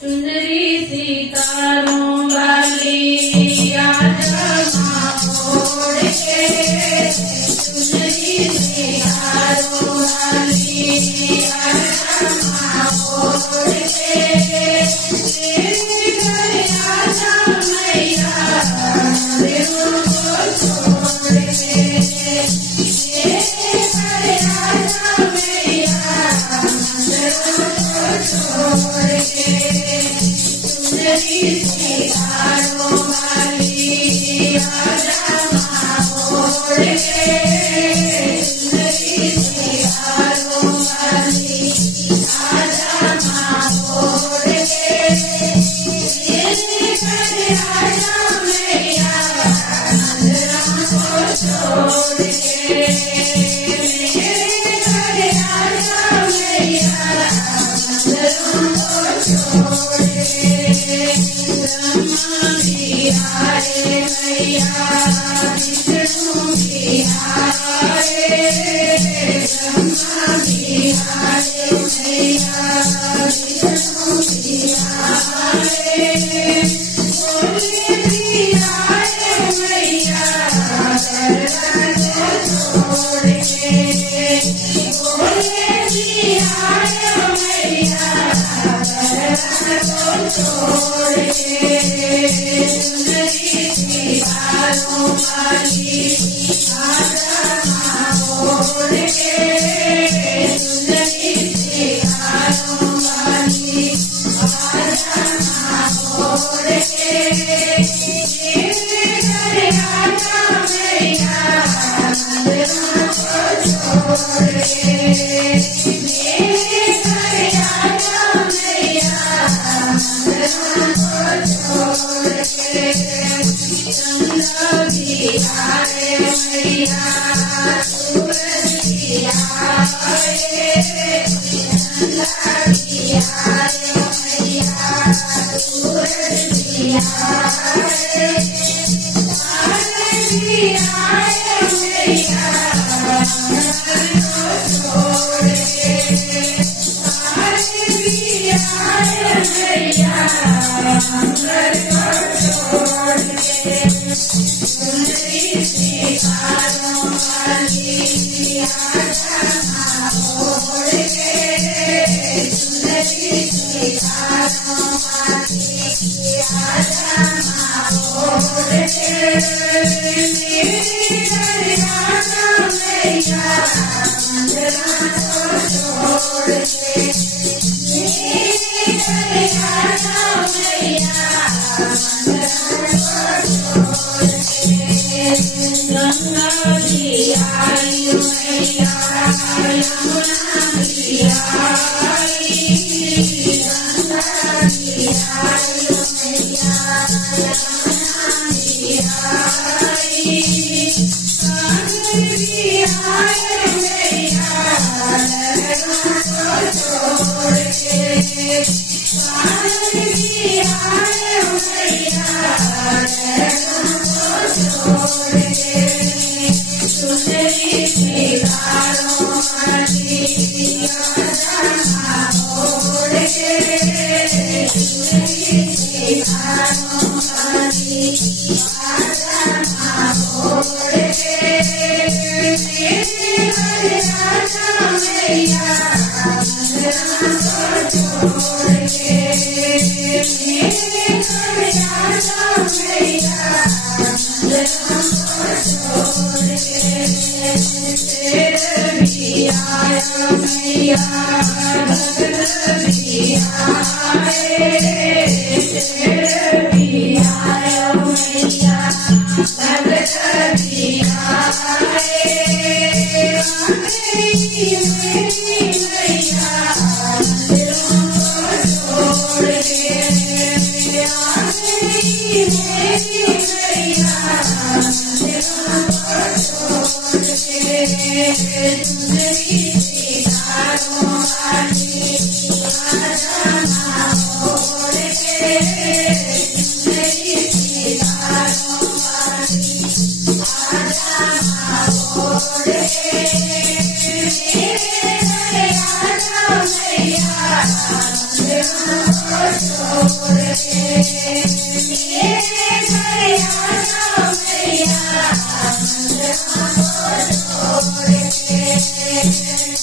सुंदरी सीतारों वाली आत्मा ओढ़ के सुंदरी सीतारों वाली आत्मा ओढ़ के तेरे घर आजा मैया देवों को छोड़ के तेरे घर आजा मैया देवों को छोड़ के सुंदरी सीतारों वाली आत्मा ओढ़ के सुंदरी सीतारों वाली आत्मा ओढ़ के तेरे घर आजा मैया अंधराम को छोड़ के मेरे घर आजा मैया अंधराम को छोड़ के ब्रह्मा भी आए मैया विष्णु भी आए ब्रह्मा भी आए मैया विष्णु भी आए भोले भी आए मैया दरबार को छोड़ के भोले भी आए मैया दरबार को छोड़ के सुंदरी सीतारों वाली आत्मा ओढ़ के सुंदरी सीतारों वाली आत्मा ओढ़ के तेरे घर आजा मैया अंधराम को छोड़ के मेरे घर आजा मैया अंधराम को छोड़ के चंदा भी आए मैया सूरज भी आए चंदा भी आए मैया सूरज भी आए तारे भी आए मैया अंबर को छोड़ के तारे भी आए मैया अंबर को छोड़ के सुंदरी सीतारों वाली आत्मा ओढ़ के सुंदरी सीतारों वाली आत्मा ओढ़ के मेरे घर आजा मैया अंधराम को छोड़ के मेरे घर आजा मैया अंधराम को छोड़ के गंगा भी आई मैया यमुना भी आई गंगा भी आई मैया यमुना भी आई कांवर भी आए मैया दरबार को छोड़ के कांवर भी आए मैया दरबार को छोड़ के सुंदरी सीतारों वाली आत्मा ओढ़ के सुंदरी सीतारों वाली आत्मा ओढ़ के तेरे घर आजा मैया अंधराम को छोड़ के मेरे घर आजा मैया अंधराम को छोड़ के तेरे भी आया मैया भगत भी आए तेरे भी आया मैया भगत भी आए मेरी मैया अंधरों को छोड़ के मेरी मैया अंधरों को छोड़ के सुंदरी सीतारों वाली आत्मा ओढ़ के सुंदरी सीतारों वाली आत्मा ओढ़ के मेरे રે